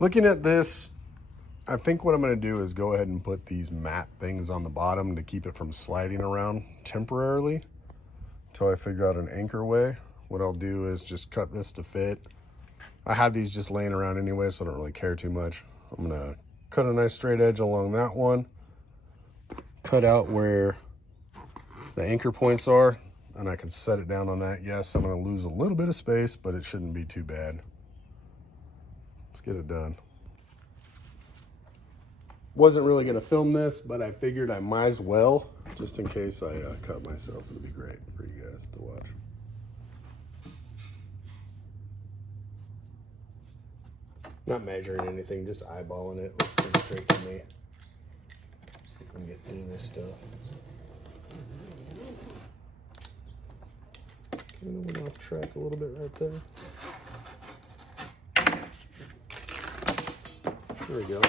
Looking at this, I think what I'm going to do is go ahead and put these mat things on the bottom to keep it from sliding around temporarily until I figure out an anchor way. What I'll do is just cut this to fit. I have these just laying around anyway, so I don't really care too much. I'm going to cut a nice straight edge along that one, cut out where the anchor points are, and I can set it down on that. Yes, I'm going to lose a little bit of space, but it shouldn't be too bad. Let's get it done. Wasn't really going to film this, but I figured I might as well, just in case I cut myself. It'll be great for you guys to watch. Not measuring anything, just eyeballing it. Looks pretty straight to me. See if I can get through this stuff. Kind of went off track a little bit right there. There we go.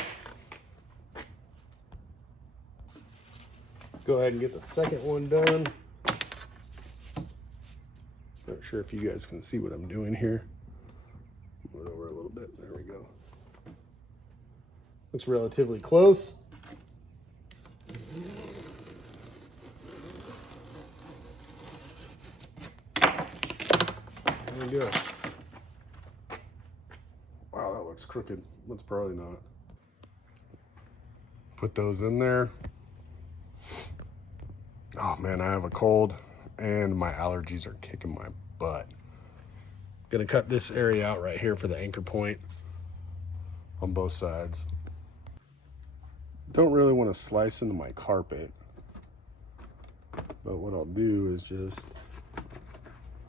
Go ahead and get the second one done. Not sure if you guys can see what I'm doing here. Move it over a little bit. There we go. Looks relatively close. There we go. Wow, that looks crooked. That's probably not. Put those in there. Oh man, I have a cold and my allergies are kicking my butt. Gonna cut this area out right here for the anchor point on both sides. Don't really want to slice into my carpet, but what I'll do is just,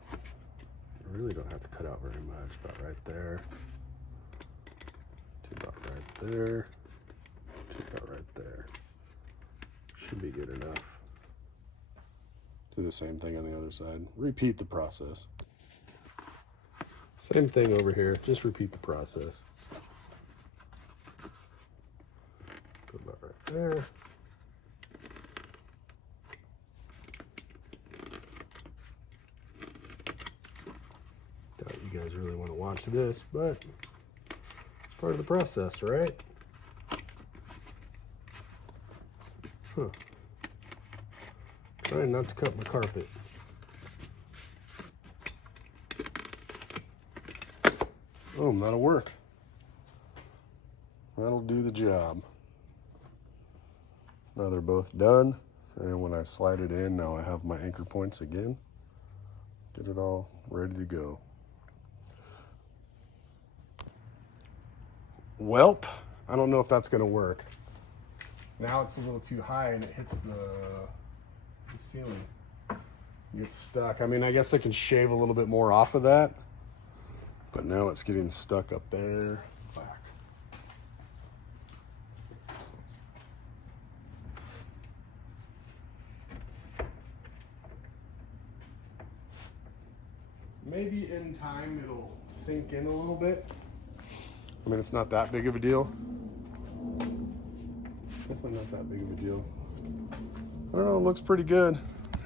I really don't have to cut out very much, about right there, to about right there, to about right there. Should be good enough. Do the same thing on the other side. Repeat the process. Same thing over here, just repeat the process. Go about right there. Doubt you guys really want to watch this, but it's part of the process, right? Huh. Trying not to cut my carpet. Oh, that'll work. That'll do the job. Now they're both done, and when I slide it in, now I have my anchor points again. Get it all ready to go. Welp, I don't know if that's gonna work. Now it's a little too high and it hits the ceiling. Gets stuck. I mean, I guess I can shave a little bit more off of that, but now it's getting stuck up there. Fuck. Maybe in time it'll sink in a little bit. I mean, it's not that big of a deal. Definitely not that big of a deal. I don't know, it looks pretty good.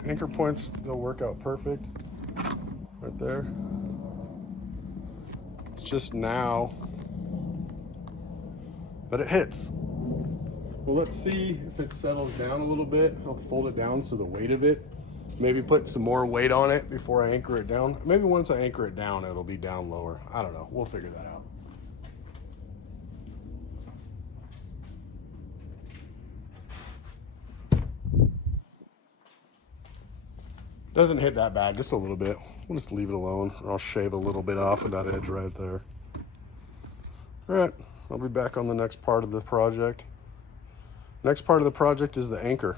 Anchor points, they'll work out perfect. Right there. It's just now that it hits. Well, let's see if it settles down a little bit. I'll fold it down so the weight of it, maybe put some more weight on it before I anchor it down. Maybe once I anchor it down, it'll be down lower. I don't know, we'll figure that out. Doesn't hit that bad, just a little bit. We'll just leave it alone, or I'll shave a little bit off of that edge right there. All right, I'll be back on the next part of the project. Next part of the project is the anchor.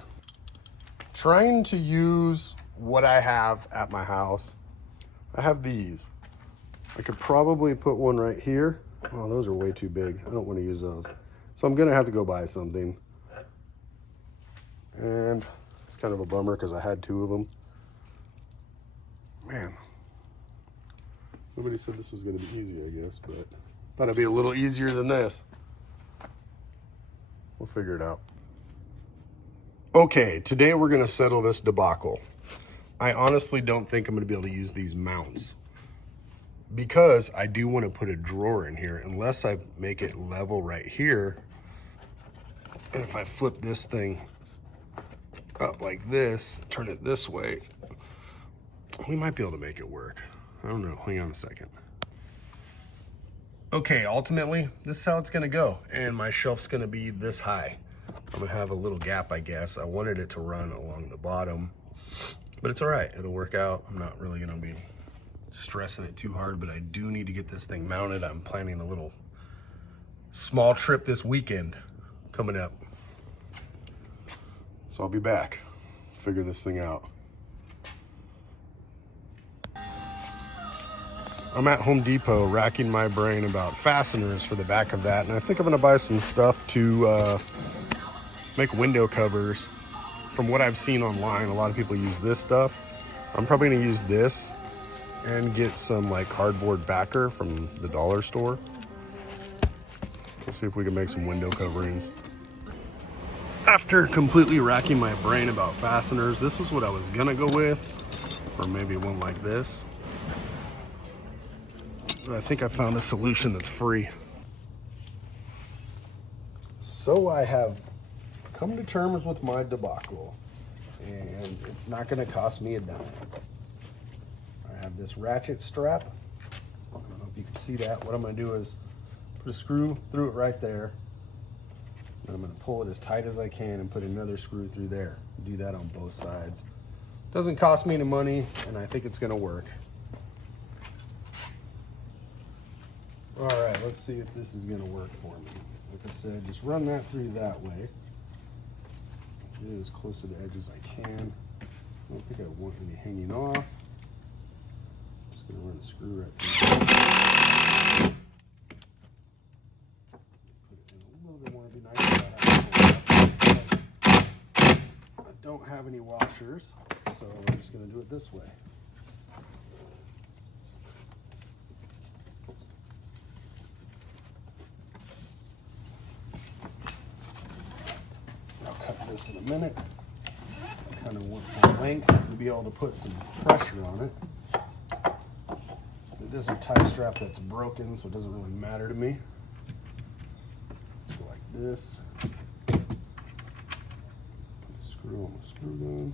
Trying to use what I have at my house. I have these. I could probably put one right here. Oh, those are way too big. I don't want to use those. So I'm gonna have to go buy something. And it's kind of a bummer because I had two of them. Man, nobody said this was going to be easy, I guess, but thought it'd be a little easier than this. We'll figure it out. Okay, today we're going to settle this debacle. I honestly don't think I'm going to be able to use these mounts. because I do want to put a drawer in here, unless I make it level right here. And if I flip this thing up like this, turn it this way, we might be able to make it work. I don't know, hang on a second. Okay, ultimately, this is how it's gonna go. And my shelf's gonna be this high. I'm gonna have a little gap, I guess. I wanted it to run along the bottom, but it's all right, it'll work out. I'm not really gonna be stressing it too hard, but I do need to get this thing mounted. I'm planning a little small trip this weekend coming up. So I'll be back, figure this thing out. I'm at Home Depot racking my brain about fasteners for the back of that, and I think I'm gonna buy some stuff to make window covers. From what I've seen online, a lot of people use this stuff. I'm probably gonna use this and get some like cardboard backer from the dollar store. Let's see if we can make some window coverings. After completely racking my brain about fasteners, this is what I was gonna go with, or maybe one like this. But I think I found a solution that's free. So I have come to terms with my debacle, and it's not gonna cost me a dime. I have this ratchet strap. I don't know if you can see that. What I'm gonna do is put a screw through it right there. And I'm gonna pull it as tight as I can and put another screw through there. Do that on both sides. Doesn't cost me any money, and I think it's gonna work. All right, let's see if this is gonna work for me. Like I said, just run that through that way. Get it as close to the edge as I can. I don't think I want any hanging off. Just gonna run a screw right through there. Put it in a little bit more, it'd be nice if I had it. I don't have any washers, so I'm just gonna do it this way. This in a minute. I kind of want the length to be able to put some pressure on it. It is a tie strap that's broken, so it doesn't really matter to me. Let's go like this. Put a screw on my screw gun.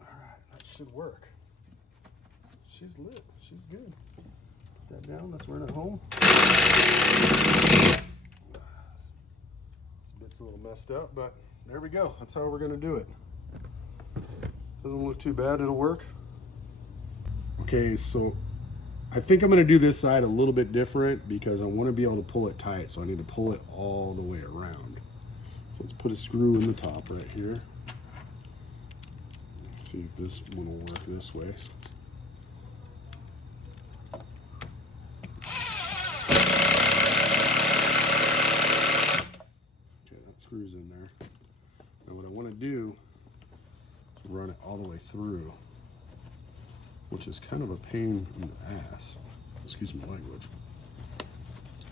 All right, that should work. She's lit. She's good. Put that down. Let's run it home. This bit's a little messed up, but there we go. That's how we're going to do it. Doesn't look too bad. It'll work. Okay, so I think I'm going to do this side a little bit different because I want to be able to pull it tight. So I need to pull it all the way around. So let's put a screw in the top right here. See if this one will work this way. Screws in there. Now what I want to do is run it all the way through, which is kind of a pain in the ass. Excuse my language.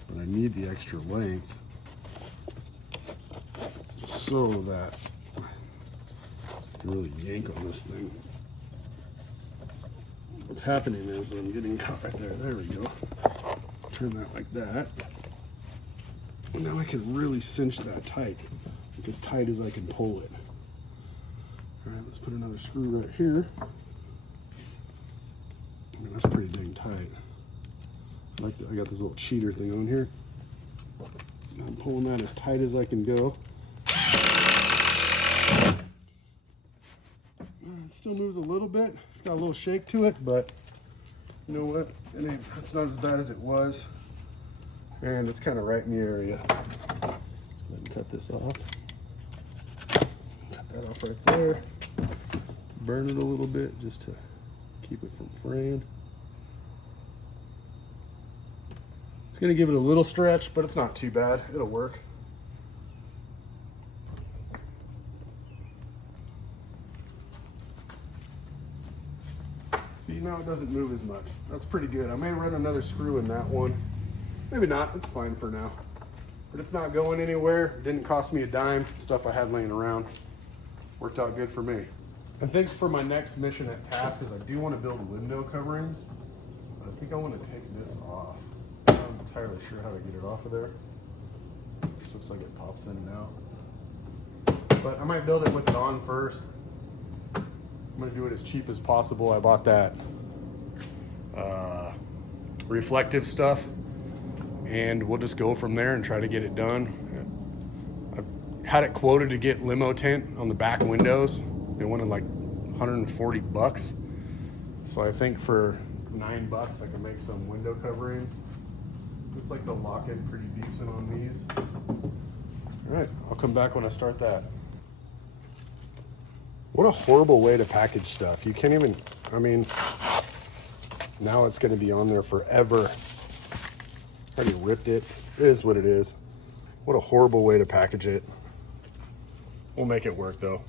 But I need the extra length so that I can really yank on this thing. What's happening is I'm getting caught right there. There we go. Turn that like that. And now I can really cinch that tight, like as tight as I can pull it. All right, let's put another screw right here. I mean, that's pretty dang tight. I got this little cheater thing on here. I'm pulling that as tight as I can go. It still moves a little bit. It's got a little shake to it, but you know what? It's not as bad as it was. And it's kind of right in the area. Let's go ahead and cut this off. Cut that off right there. Burn it a little bit just to keep it from fraying. It's going to give it a little stretch, but it's not too bad. It'll work. See, now it doesn't move as much. That's pretty good. I may run another screw in that one. Maybe not. It's fine for now. but it's not going anywhere. Didn't cost me a dime. Stuff I had laying around. Worked out good for me. And thanks for my next mission at task, because I do want to build window coverings, but I think I want to take this off. I'm not entirely sure how to get it off of there. Just looks like it pops in and out. But I might build it with it on first. I'm gonna do it as cheap as possible. I bought that reflective stuff, and we'll just go from there and try to get it done. I've had it quoted to get limo tint on the back windows. They wanted like 140 bucks. So I think for $9 I can make some window coverings. Looks like they'll lock in pretty decent on these. All right, I'll come back when I start that. What a horrible way to package stuff. You can't even, I mean, now it's gonna be on there forever. Already ripped it. It is what it is. What a horrible way to package it. We'll make it work though.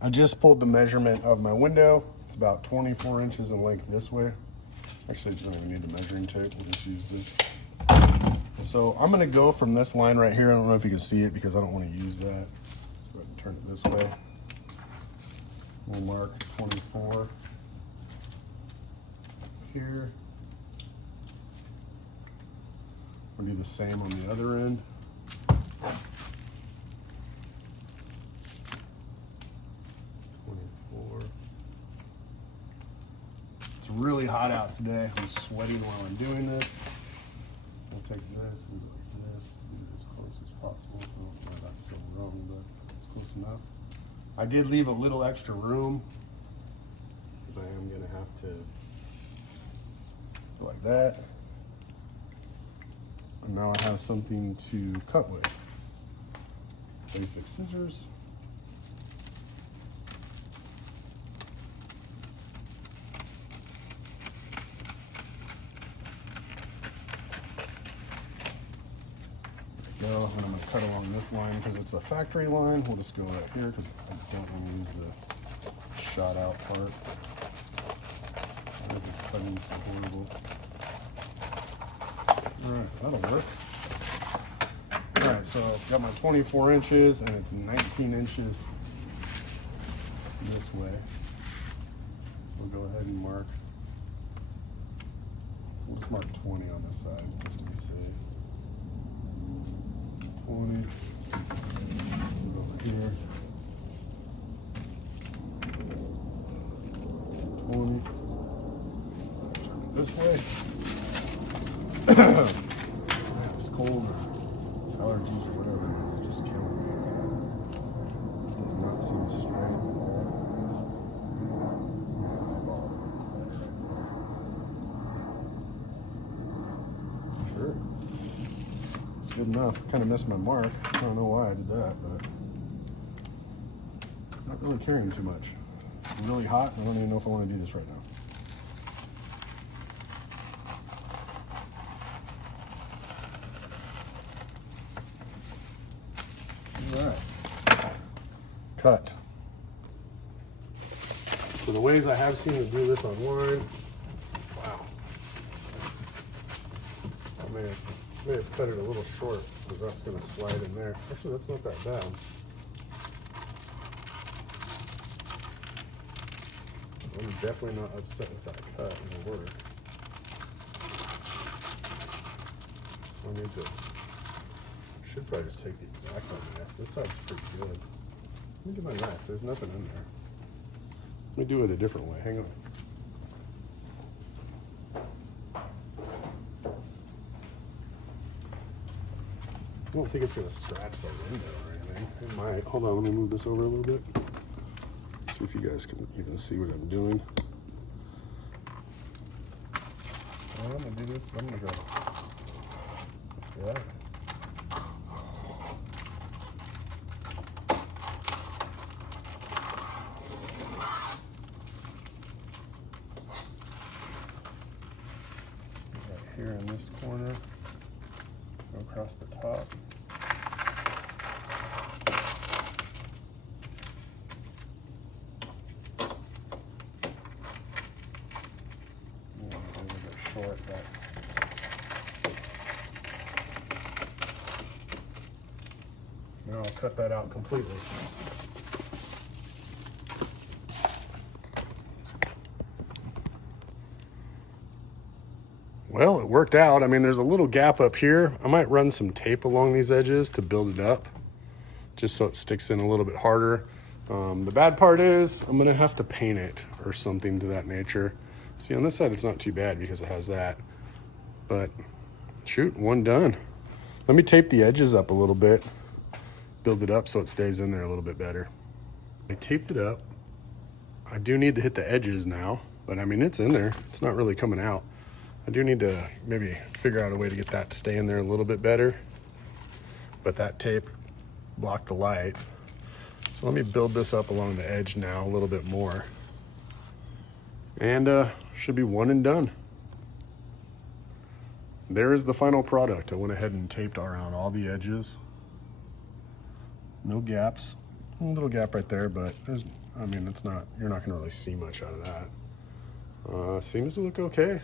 I just pulled the measurement of my window. It's about 24 inches in length this way. Actually, I don't even need the measuring tape. We'll just use this. So I'm gonna go from this line right here. I don't know if you can see it because I don't want to use that. Let's go ahead and turn it this way. We'll mark 24 here. We'll do the same on the other end. It's really hot out today. I'm sweating while I'm doing this. I'll take this and go like this, do it as close as possible. I don't know why that's so wrong, but it's close enough. I did leave a little extra room because I am gonna have to go like that. And now I have something to cut with. Basic scissors. And I'm going to cut along this line because it's a factory line. We'll just go right here because I don't want to use the shot out part. Why is this cutting so horrible? Alright, that'll work. Alright, so I've got my 24 inches and it's 19 inches this way. We'll go ahead and mark. We'll just mark 20 on this side just to be safe. 20, over here, 20, turn it this way. It's cold, or allergies, or whatever it is, it's just killing me. It does not seem straight at all. Sure. Good enough. Kind of missed my mark. I don't know why I did that, but not really caring too much. It's really hot. I don't even know if I want to do this right now. All right. Cut. So the ways I have seen to do this online, wow. I may have cut it a little short because that's going to slide in there. Actually, that's not that bad. I'm definitely not upset with that cut. It'll work. I need to. Should probably just take the exact on knife. This side's pretty good. Let me do my knife. There's nothing in there. Let me do it a different way. Hang on. I don't think it's going to scratch the window or anything. It might. Hold on, let me move this over a little bit. See if you guys can even see what I'm doing. I'm going to do this. I'm going to go like that. Right here in this corner. Go across the top. Short, but cut that out completely. Well, it worked out. I mean, there's a little gap up here. I might run some tape along these edges to build it up, just so it sticks in a little bit harder. The bad part is I'm gonna have to paint it or something to that nature. See, on this side, it's not too bad because it has that, but shoot, one done. Let me tape the edges up a little bit, build it up so it stays in there a little bit better. I taped it up. I do need to hit the edges now, but I mean, it's in there. It's not really coming out. I do need to maybe figure out a way to get that to stay in there a little bit better, but that tape blocked the light. So let me build this up along the edge now a little bit more. And should be one and done. There is the final product. I went ahead and taped around all the edges. No gaps. A little gap right there, but there's, I mean, it's not, you're not gonna really see much out of that. Seems to look okay.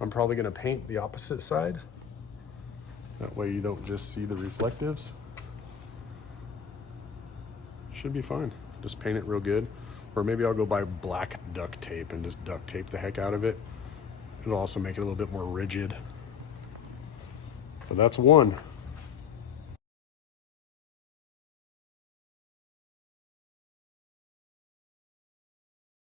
I'm probably gonna paint the opposite side. That way you don't just see the reflectives. Should be fine. Just paint it real good. Or maybe I'll go buy black duct tape and just duct tape the heck out of it. It'll also make it a little bit more rigid. But that's one.